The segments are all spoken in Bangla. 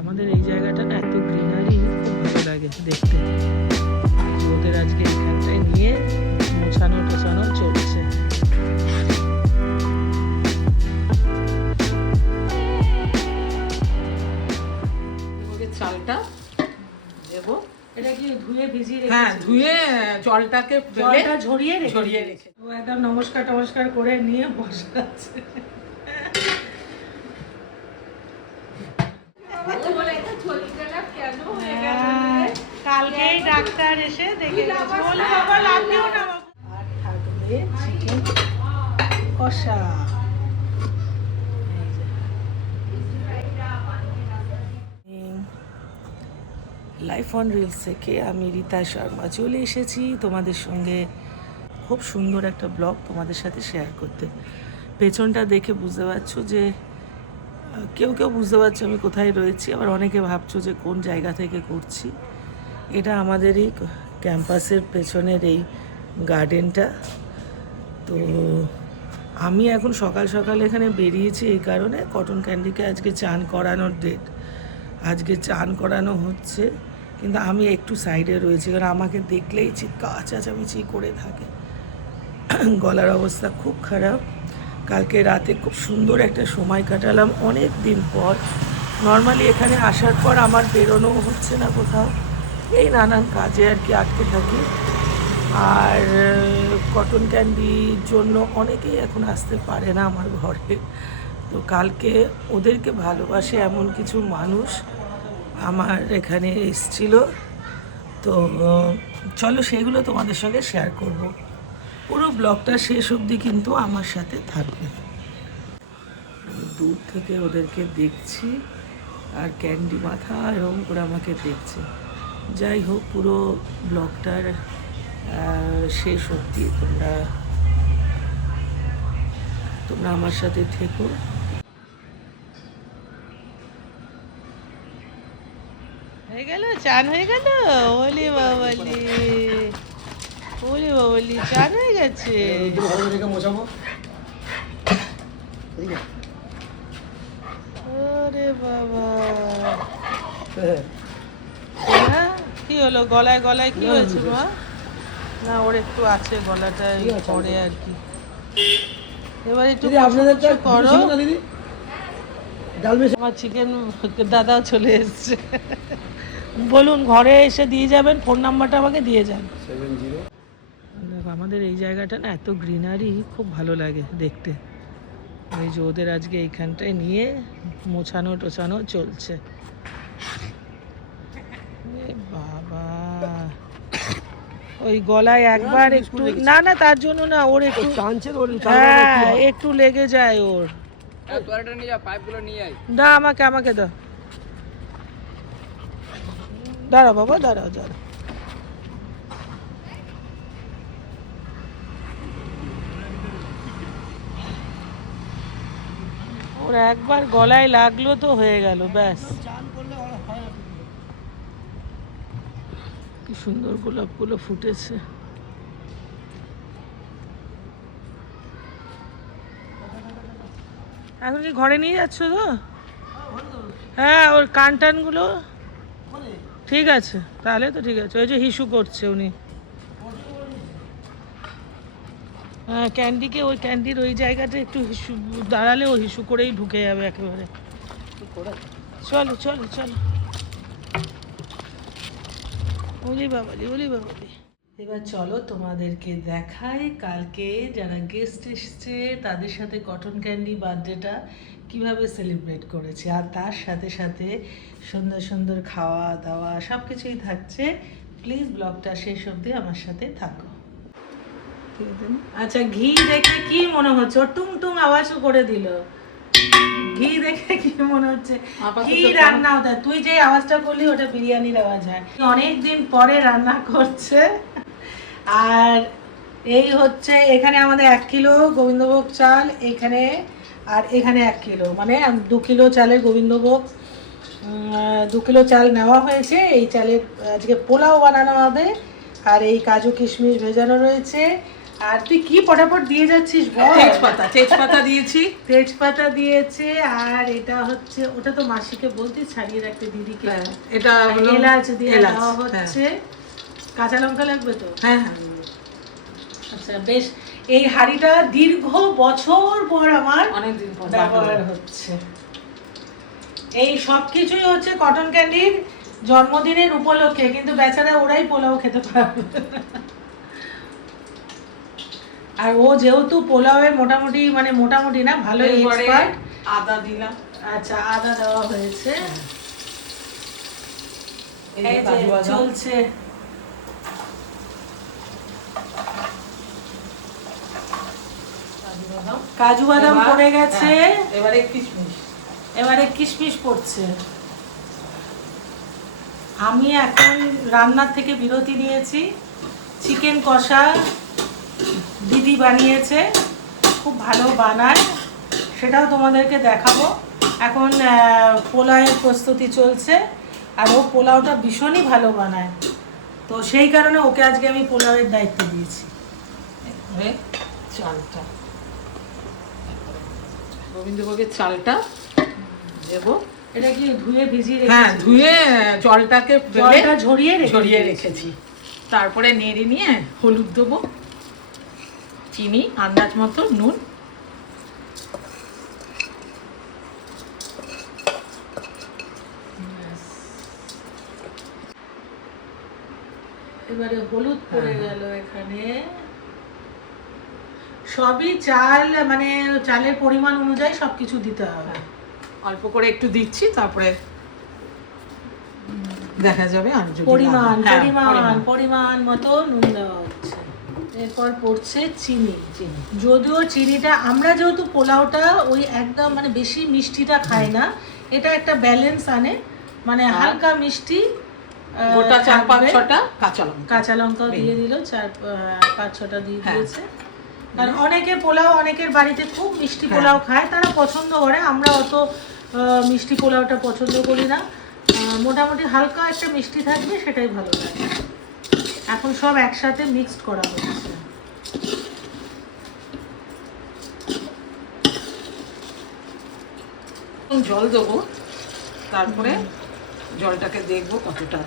আমাদের এই জায়গাটা না এত গ্রিনারি খুব ভালো লাগে দেখতে। ওদের আজকে এখানটায় নিয়ে মোছানো টোছানো চলছে। চালটা দেবো এটা কি ধুয়ে ভিজিয়ে হ্যাঁ ধুয়ে জলটাকে জলটা ঝরিয়ে ঝরিয়ে রেখে ও একদম নমস্কার টমস্কার করে নিয়ে বসে আছে। এসে দেখে। বাবা। না আর থাকবে চিকেন কষা। লাইফ অন রিলস থেকে আমি রীতা শর্মা চলে এসেছি তোমাদের সঙ্গে। খুব সুন্দর একটা ব্লগ তোমাদের সাথে শেয়ার করতে। পেছনটা দেখে বুঝতে পারছ যে কেউ কেউ বুঝতে পারছ আমি কোথায় রয়েছি আবার অনেকে ভাবছ যে কোন জায়গা থেকে করছি। এটা আমাদেরই ক্যাম্পাসের পেছনের এই গার্ডেনটা। তো আমি এখন সকাল সকাল এখানে বেরিয়েছি এই কারণে কটন ক্যান্ডিকে আজকে চান করানোর ডেট আজকে চান করানো হচ্ছে, কিন্তু আমি একটু সাইডে রয়েছি, কারণ আমাকে দেখলেই চিৎকার, চেঁচামেচি করে থাকে। গলার অবস্থা খুব খারাপ। কালকে রাতে খুব সুন্দর একটা সময় কাটালাম। অনেক দিন পর নর্মালি এখানে আসার পর আমার বেরোনো হচ্ছে না কোথাও। এই নানান কাজে আর কি আটকে থাকি। আর কটন ক্যান্ডির জন্য অনেকেই এখন আসতে পারে না আমার ঘরে। তো কালকে ওদেরকে ভালোবাসে এমন কিছু মানুষ আমার এখানে এসছিল। তো, চলো সেগুলো তোমাদের সঙ্গে শেয়ার করব। পুরো ব্লগটা শেষ অবধি কিন্তু আমার সাথে থাকবে। দূর থেকে ওদেরকে দেখছি, আর ক্যান্ডি মাথা এরকম করে আমাকে দেখছে। যাই হোক, পুরো ব্লগটার শেষ অবধি তোমরা তোমরা আমার সাথে থেকো। হয়ে গেল? চান হয়ে গেল? ওলি বাবালি। ওলি বাবালি, চান হয়ে গেছে? ওরে বাবা। কি হলো? গলায় গলায় কি হয়েছে মা? না ওর একটু আছে গলাটা পরে আর কি। এবার একটু আপনাদেরটা কিছু করো। দিদি? ডাল মেশে আমার চিকেন দাদাও চলে এসছে। বলুন ঘরে এসে দিয়ে যাবেন ফোন নাম্বারটা আমাকে দিয়ে যান। সেভেন জিরো আমাদের এই জায়গাটা না এত গ্রিনারি খুব ভালো লাগে দেখতে। এই যে ওদের আজকে এইখানটায় নিয়ে মোছানো টোছানো চলছে এ বাবা ওই গলায় একবার একটু না না তার জন্য না ওর একটু টানছে হ্যাঁ একটু। লেগে যায় ওর। দা আমাকে আমাকে দাও দাঁড়াও বাবা দাঁড়াও দাঁড়াও। ওর একবার গলায় লাগল তো হয়ে গেল ব্যাস। কি সুন্দর গোলাপগুলো ফুটেছে। এখন কি ঘরে নিয়ে যাচ্ছ তো? হ্যাঁ ওর কান টানগুলো ঠিক আছে তাহলে তো ঠিক আছে। ওই যে হিসু করছে উনি। হ্যাঁ ক্যান্ডিকে ওই ক্যান্ডির ওই জায়গাটা একটু হিসু দাঁড়ালে ও হিসু করেই ঢুকে যাবে একেবারে। চলো চলো চলো। ওলি বাবালি ওলি বাবালি এবার চলো তোমাদেরকে দেখাই কালকে যারা গেস্ট এসছে তাদের সাথে কটন ক্যান্ডি বার্থডেটা কীভাবে সেলিব্রেট করেছে। আর তার সাথে সাথে সুন্দর সুন্দর খাওয়া দাওয়া সব কিছুই থাকছে। প্লিজ ব্লগটা শেষ অবধি আমার সাথে থাকো। আচ্ছা ঘি দেখে কি মনে হচ্ছে? টুম টুম আওয়াজও করে দিল। ঘি দেখে কি মনে হচ্ছে? কি রান্না ওটা তুই যে আওয়াজটা করলি ওটা বিরিয়ানির আওয়াজ হয়। অনেক দিন পরে রান্না করছে। আর এই হচ্ছে এখানে আমাদের এক কিলো গোবিন্দভোগ চাল এখানে আর এখানে এক কিলো। মানে দু কিলো চালের গোবিন্দভোগ। দু কিলো চাল নেওয়া হয়েছে। এই চালের আজকে পোলাও বানানো হবে। আর এই কাজু কিশমিশ ভেজানো রয়েছে। আর তুই কি পটাপট দিয়ে যাচ্ছিস বল? তেজপাতা তেজপাতা দিয়েছি। তেজপাতা দিয়েছে আর এটা হচ্ছে ওটা তো মাসিকে বলতে ছাড়িয়ে রাখতে দিদিকে। হ্যাঁ, এটা হলো এলাচ দিয়ে দেওয়া হ্যাঁ। হচ্ছে। কাঁচা লঙ্কা লাগবে তো? হ্যাঁ হ্যাঁ। আচ্ছা বেশ। এই হাঁড়িটা দীর্ঘ বছর পর আমার অনেকদিন পর ব্যবহার হচ্ছে। এই সব কিছুই হচ্ছে কটন ক্যান্ডির জন্মদিনের উপলক্ষে কিন্তু বেচারা ওরাই পোলাও খেতে পারবে। আর ও যেহেতু পোলাওয়ের মোটামুটি মানে মোটামুটি না ভালো এক্সপার্ট আদা দিলাম। আচ্ছা আদা দেওয়া হয়েছে। চলছে। কাজু বাদাম। পড়ে গেছে। হ্যাঁ, এবারে কিশমিশ। এবারে কিশমিশ পড়ছে। আমি এখন রান্নার থেকে বিরতি নিয়েছি। চিকেন কষা দিদি বানিয়েছে খুব ভালো বানায় সেটাও তোমাদেরকে দেখাবো। এখন পোলাওয়ের প্রস্তুতি চলছে আর ও পোলাওটা ভীষণই ভালো বানায়। তো সেই কারণে ওকে আজকে আমি পোলাওয়ের দায়িত্ব দিয়েছি। চালটা গোবিন্দভোগের চালটা দেবো। এটা কি ধুয়ে ভিজিয়ে হ্যাঁ ধুয়ে জলটাকে জলটা ঝরিয়ে দিয়েছি। রেখেছি। তারপরে নেড়ে নিয়ে হলুদ দেবো। চিনি আন্দাজ মতো নুন। এবারে হলুদ পড়ে হ্যাঁ, গেল এখানে। সবই চাল মানে চালের পরিমাণ অনুযায়ী সবকিছু দিতে হবে। হ্যাঁ, অল্প করে একটু দিচ্ছি তারপরে দেখা যাবে পরিমাণ হ্যাঁ, পরিমাণ। পরিমাণ মতো নুন দেওয়া হচ্ছে। এরপর পড়ছে চিনি। চিনি। যদিও চিনিটা আমরা যেহেতু পোলাওটা ওই একদম মানে বেশি মিষ্টিটা খাই না এটা একটা ব্যালেন্স আনে। মানে হালকা মিষ্টি গোটা চার পাঁচ ছটা কাঁচা লঙ্কা। কাঁচা লঙ্কাও দিয়ে দিল চার পাঁচ ছটা দিয়ে হ্যাঁ। দিয়েছে। কারণ অনেকে পোলাও অনেকের বাড়িতে খুব মিষ্টি হ্যাঁ। পোলাও খায় তারা পছন্দ করে আমরা অত মিষ্টি পোলাওটা পছন্দ করি না। মোটামুটি হালকা একটা মিষ্টি থাকবে সেটাই ভালো লাগে। এখন সব একসাথে মিক্সড করা হচ্ছে। জল দেবো তারপরে জলটাকে দেখব কতটা।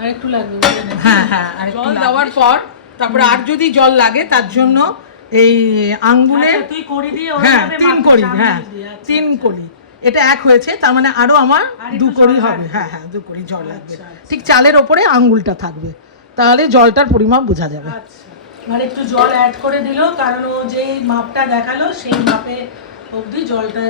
আর লাগবে হ্যাঁ হ্যাঁ জল দেওয়ার পর তারপরে আর যদি জল লাগে তার জন্য এই আঙ্গুলে আচ্ছা, তুই করি দিয়ে হ্যাঁ তিন করি হ্যাঁ আচ্ছা, তিন আচ্ছা। করি এটা এক হয়েছে তার মানে আরও আমার দু লাগবে। হবে। হ্যাঁ হ্যাঁ দু করি জল লাগবে। আচ্ছা, আচ্ছা। ঠিক চালের ওপরে আঙ্গুলটা থাকবে। তাহলে জলটার পরিমাপ বোঝা যাবে। আচ্ছা। আর একটু জল অ্যাড করে দিল কারণ ও যে মাপটা দেখাল সেই মাপে অবধি জলটা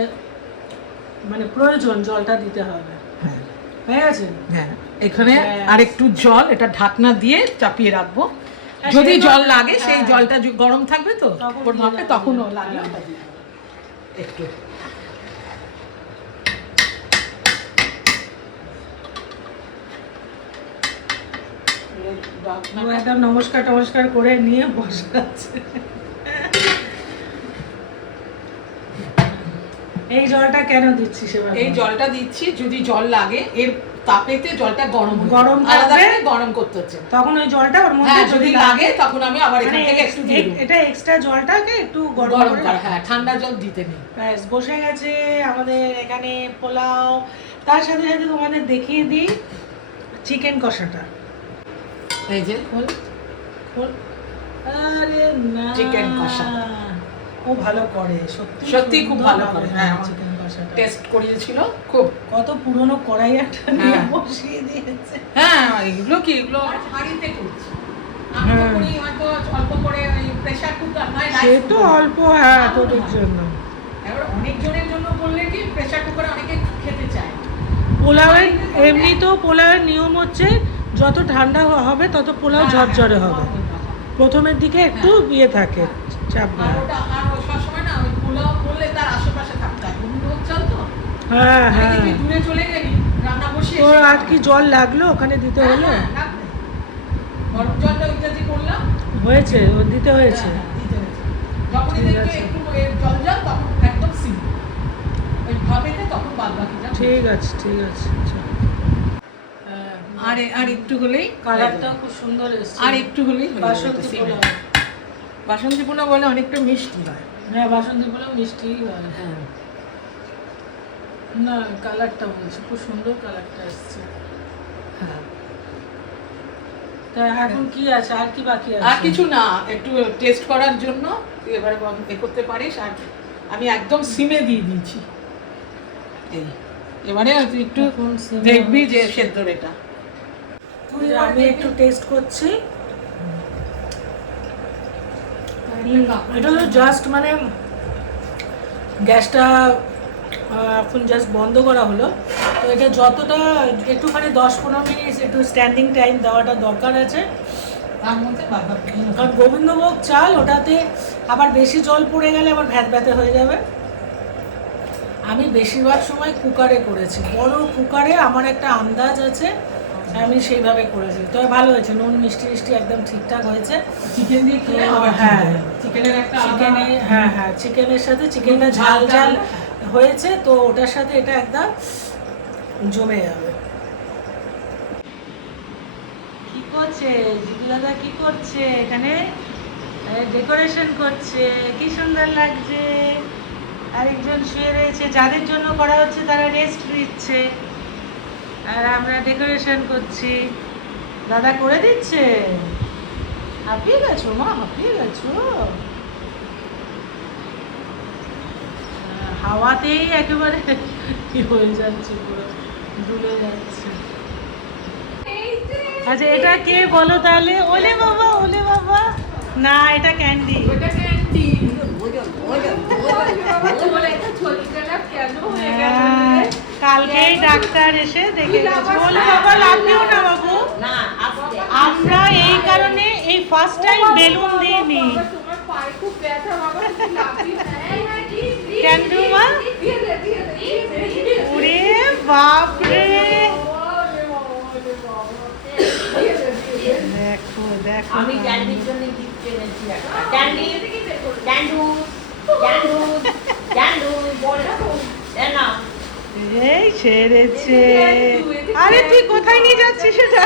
মানে প্রয়োজন জলটা দিতে হবে। হ্যাঁ। হয়ে গেছে? হ্যাঁ এখানে আর একটু জল এটা ঢাকনা দিয়ে চাপিয়ে রাখব। হ্যাঁ, যদি জল লাগে সেই হ্যাঁ। জলটা গরম থাকবে তো তখন ওর মাপে দেওয়া তখন ও যাবে। লাগবে। হ্যাঁ। একটু। একদম নমস্কার টমস্কার করে নিয়ে বসে আছে এই জলটা কেন এই জলটা দিচ্ছি যদি জল লাগে এর তাপেতে জলটা গরম গরম আলাদা করে গরম করতে হচ্ছে। তখন ওই জলটা ওর মধ্যে হ্যাঁ যদি লাগে তখন আমি আবার এখান মানে থেকে একটু দিয়ে এটা এক্সট্রা জলটাকে একটু গরম করা হ্যাঁ ঠান্ডা জল দিতে নেই। ব্যাস বসে গেছে আমাদের এখানে পোলাও। তার সাথে সাথে তোমাদের দেখিয়ে দিই চিকেন কষাটা। এই যে খোল খোল। আরে না। Chicken কষা। ও ভালো করে সত্যি সত্যি খুব ভালো করে, হ্যাঁ। চিকেন কষাটা। টেস্ট করিয়েছিল খুব। কত পুরনো কড়াই একটা নিয়ে হ্যাঁ। বসিয়ে দিয়েছে। হ্যাঁ এগুলো কি এগুলো? হাঁড়িতে করছি হ্যাঁ। করি হয়তো অল্প করে ওই প্রেসার কুকার সে তো অল্প হ্যাঁ তোদের জন্য। অনেকজনের জন্য করলে কি প্রেসার কুকারে অনেকে খেতে চায়। পোলাওয়ের এমনিতেও পোলাওয়ের নিয়ম হচ্ছে যত ঠান্ডা হবে তত পোলাও হ্যাঁ, ঝরঝরে হ্যাঁ, হবে। হ্যাঁ। প্রথমের দিকে একটু ইয়ে থাকে চাপ হয়। হ্যাঁ হ্যাঁ। তোর আর কি জল লাগল ওখানে দিতে হলো? হ্যাঁ, দিয়ে করলাম। হয়েছে ও দিতে হয়েছে। হ্যাঁ, হ্যাঁ, হয়েছে। ঠিক আছে। একটু এ আর আর একটু হলেই কালারটা খুব সুন্দর এসছে। আর একটু হলেই বাসন্তী। পোলাও বাসন্তী পোনা বলে অনেকটা মিষ্টি হয়। হ্যাঁ বাসন্তী পোলাও মিষ্টি হয়। হ্যাঁ। না কালারটা বলছি খুব সুন্দর কালারটা এসছে। হ্যাঁ। তা এখন কি আছে? আর কি বাকি আছে? আর কিছু না একটু টেস্ট করার জন্য তুই এবারে এ করতে পারিস আর আমি একদম সিমে দিয়ে দিয়েছি। এই এবারে তুই একটু দেখবি যে সেদ্ধ এটা। আমি একটু টেস্ট করছি। এটা হলো জাস্ট মানে গ্যাসটা এখন জাস্ট বন্ধ করা হলো। তো এটা যতটা একটুখানি দশ পনেরো মিনিট একটু স্ট্যান্ডিং টাইম দেওয়াটা দরকার আছে। তার মধ্যে কারণ গোবিন্দভোগ চাল ওটাতে আবার বেশি জল পড়ে গেলে আবার ভ্যাত ভ্যাতে হয়ে যাবে। আমি বেশিরভাগ সময় কুকারে করেছি। বড় কুকারে আমার একটা আন্দাজ আছে আমি সেইভাবে করেছি। তবে ভালো হয়েছে নুন মিষ্টি মিষ্টি একদম ঠিকঠাক হয়েছে। চিকেন দিয়ে খেলে হ্যাঁ। হ্যাঁ। চিকেনের একটা চিকেনে হ্যাঁ হ্যাঁ চিকেনের সাথে চিকেনটা ঝাল ঝাল হয়েছে তো ওটার সাথে এটা একদম জমে যাবে। কি করছে? জিতু দাদা কি করছে? এখানে ডেকোরেশন করছে। কি সুন্দর লাগছে। আরেকজন শুয়ে রয়েছে। যাদের জন্য করা হচ্ছে তারা রেস্ট নিচ্ছে। আর আমরা ডেকোরেশন করছি। দাদা করে দিচ্ছে। হাঁপিয়ে গেছো মা হাঁপিয়ে গেছো। হাওয়াতেই একেবারে কি হয়ে যাচ্ছে পুরো ডুবে যাচ্ছে। আচ্ছা এটা কে বলো তাহলে? ওলে বাবা ওলে বাবা। না এটা ক্যান্ডি কালকেই ডাক্তার এসে দেখে গেছে ওলে বাবা লাগবেও না বাবু আমরা এই কারণে এই ফার্স্ট টাইম বেলুন দিইনি ক্যান্ডু মা ওরে বাপরে দেখো দেখো আমি ক্যান্ডির জন্য গিফট এনেছি একটা ক্যান্ডি ক্যান্ডু ক্যান্ডু ক্যান্ডু এ না এই সেরেছে। আরে তুই কোথায় নিয়ে যাচ্ছিস সেটা?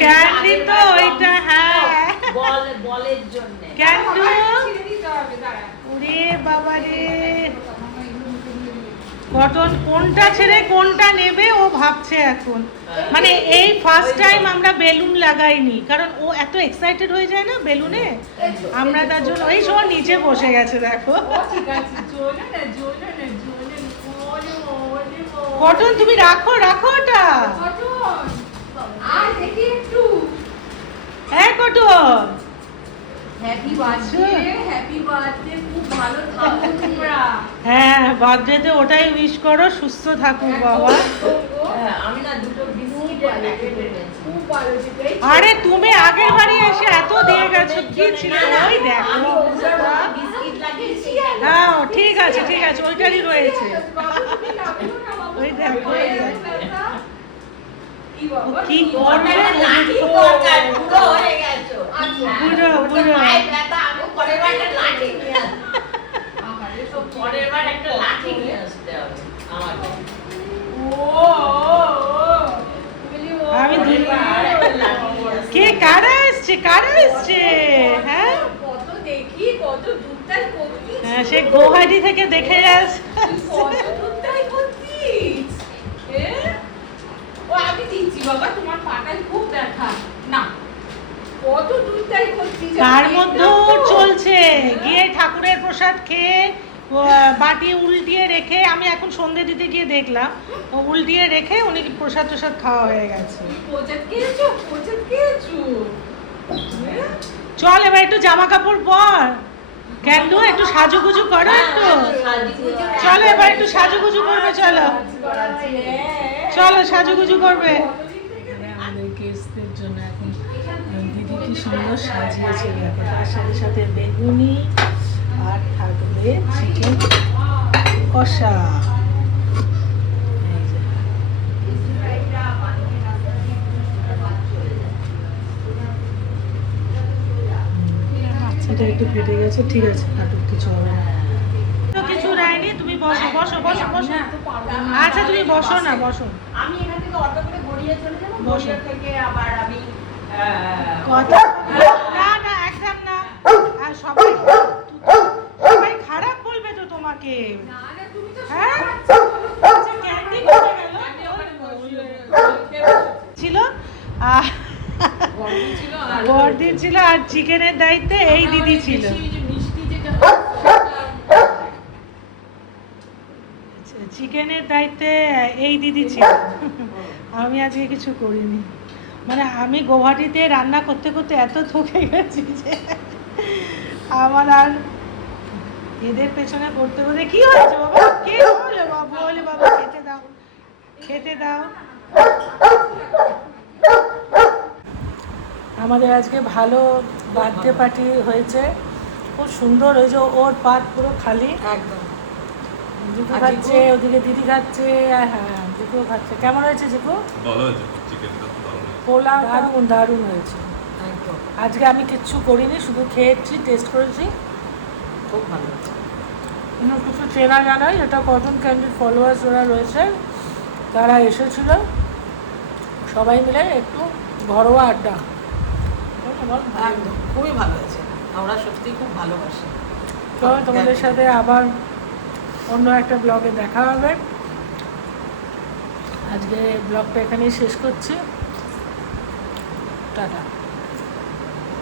ক্যান্ডি। তো ওইটা হ্যাঁ। বল বলের জন্য। ক্যান্ডু? ওরে বাবা রে কটন কোনটা ছেড়ে কোনটা নেবে ও ভাবছে এখন। মানে এই ফার্স্ট টাইম আমরা বেলুন লাগাইনি, কারণ ও এত এক্সাইটেড হয়ে যায় না বেলুনে? আমরা তার জন্য ওই সময় নিচে বসে গেছে, দেখো। কটন তুমি রাখো রাখো ওটা। হ্যাঁ cotton happy birthday happy birthday হ্যাঁ বার্থডেতে ওটাই উইশ করো সুস্থ থাকুক বাবা। হ্যাঁ, ভালো থেকে আরে তুমি আগের বাড়ি এসে এত দিয়ে গেছো কি ছিল? ওই দেখো। হ্যাঁ ঠিক আছে ঠিক আছে ওইটারই রয়েছে। ওই দেখো কি বাবা করবে বুড়ো বুড়ো, ওটা বুড়ো। পায়ে ব্যথা, আমি পরের বার একটা লাঠি নিয়ে আসতে হবে আমি কে কারা এসছে? কারা এসছে? হ্যাঁ? কত দেখি কত দুধটাই করছিস হ্যাঁ সে গৌহাটি থেকে দেখে কত দুধটাই ও আমি দিচ্ছি বাবা তোমার পাটায় খুব ব্যথা। না কত দুধটাই করছিস তার মধ্যেও চলছে। গিয়ে ঠাকুরের প্রসাদ খেয়ে বাটি উল্টিয়ে রেখে আমি এখন সন্ধে দিতে গিয়ে দেখলাম। ও উল্টিয়ে রেখে উনি প্রসাদ প্রসাদ খাওয়া হয়ে গেছে। এ? চল এবার একটু জামা কাপড় পর। কেন একটু সাজুগুজু করো একটু। সাজুগুজু চলো এবার একটু সাজুগুজু করবে চলো। চলো সাজুগুজু করবে। জন্য এখন সুন্দর সাজিয়েছে তার সাথে সাথে বেগুনি আর থাকবে চিকেন কষা এই এটা একটু ফেটে গেছে ঠিক আছে কাটুক কিছু হবে না তো কিছু দেয়নি তুমি বসো বসো বসো। আচ্ছা তুমি বসো না বসো আমি এখান থেকে অটো করে গড়িয়ে চলে যাব বসো। থেকে আবার আমি কথা না না একদম না আর সবাই সবাই খারাপ বলবে তো তোমাকে না না তুমি তো হ্যাঁ শোনাচ্ছো, বলো। আচ্ছা ক্যান্ডি কোথায় গেল আমি ওখানে বসে- ছিল আহ, ছিল? আর বড়দিন ছিল আর চিকেনের দায়িত্বে এই দিদি ছিল। হয়, সেটা চিকেনের দায়িত্বে এই দিদি ছিল। আমি আজকে কিছু করিনি। মানে আমি গৌহাটিতে রান্না করতে করতে এত থকে গেছি যে আমার আর এদের পেছনে করতে করতে কি হয়েছে বাবা? কে বলে বাবা? বলে বাবা খেতে দাও খেতে দাও। আমাদের আজকে ভালো বার্থডে পার্টি হয়েছে। খুব সুন্দর ওই যে ওর পাত পুরো খালি। একদম। জিকু খাচ্ছে ওদিকে দিদি খাচ্ছে আর হ্যাঁ জিকু খাচ্ছে। কেমন হয়েছে জিকু ভালো হয়েছে চিকেনটা দারুণ হয়েছে। পোলাও দারুণ। দারুণ হয়েছে। একদম। আজকে আমি কিচ্ছু করিনি শুধু খেয়েছি টেস্ট করেছি। খুব ভালো অন্য কিছু চেনা জানাই এটা কজন ক্যান্ডিড ফলোয়ার্স ওরা রয়েছে তারা এসেছিল। সবাই মিলে একটু ঘরোয়া আড্ডা। খুবই ভালো হয়েছে। আমরা সত্যি খুব ভালোবাসি। চলো তোমাদের সাথে আবার অন্য একটা ব্লগে দেখা হবে। আজকে ব্লগটা এখানেই শেষ করছি। টাটা।